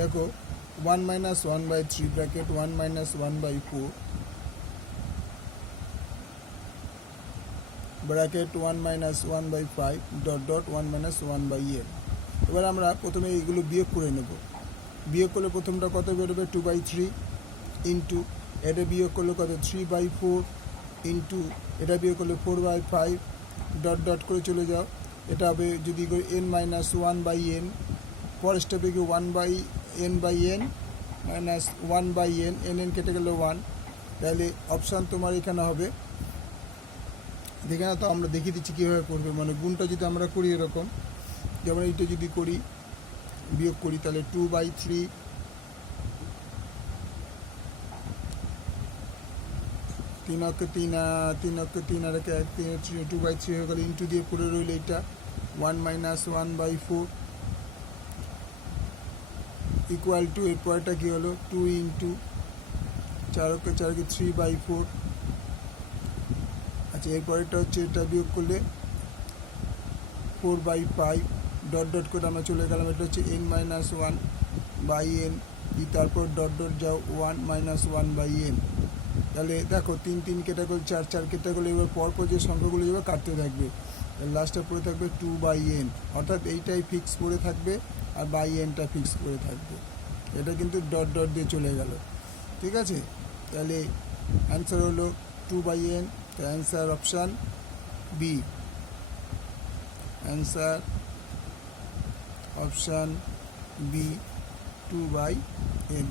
দেখো 1 minus 1 by 3 bracket 1 minus 1 by 4 bracket 1 minus 1 by 5 dot dot 1 minus 1 by n। এবার আমরা প্রথমে এইগুলো বিয়োগ করে নেব। বিয়োগ করলে প্রথমটা কত বেরোবে 2/3 ইন্টু এটা বিয়োগ করলে কত 3/4 ইন্টু এটা বিয়োগ করলে 4/5 ডট ডট করে চলে যাও। এটা হবে যদি n minus 1 by n, পরের স্টেপে কি 1 by n minus 1 by n, n কেটে গেলে 1, তাহলে অপশান তোমার এখানে হবে, দেখে না তো আমরা দেখিয়ে দিচ্ছি কীভাবে করবে, মানে গুণটা যদি আমরা করি এরকম, যেমন এইটা যদি করি বিয়োগ করি তাহলে 2/3 3 অক্ষে 3 আর 2/3 হয়ে গেল, ইন্টু দিয়ে পড়ে রইল এইটা 1 minus 1 by 4 ইকুয়াল টু এর পরেরটা কী হলো 2 ইন্টু 4 অক্ষে 3/4। আচ্ছা এরপরেরটা হচ্ছে এটা বিয়োগ করলে 4/5 ডট ডট করে আমরা চলে গেলাম, এটা হচ্ছে n minus 1 by n, তারপর ডট ডট যাও 1 minus 1 by n। তাহলে দেখো 3 কেটে গেল, 4 কেটে গেলে এবার পরপর যে সংখ্যাগুলো যাবে কাটতে থাকবে, লাস্টে পড়ে থাকবে 2/n, অর্থাৎ এইটাই ফিক্স করে থাকবে আর বাই এনটা ফিক্স করে থাকবে। এটা কিন্তু ডট ডট দিয়ে চলে গেল, ঠিক আছে। তাহলে অ্যান্সার হলো 2/n, তো answer option B, answer option B 2/n।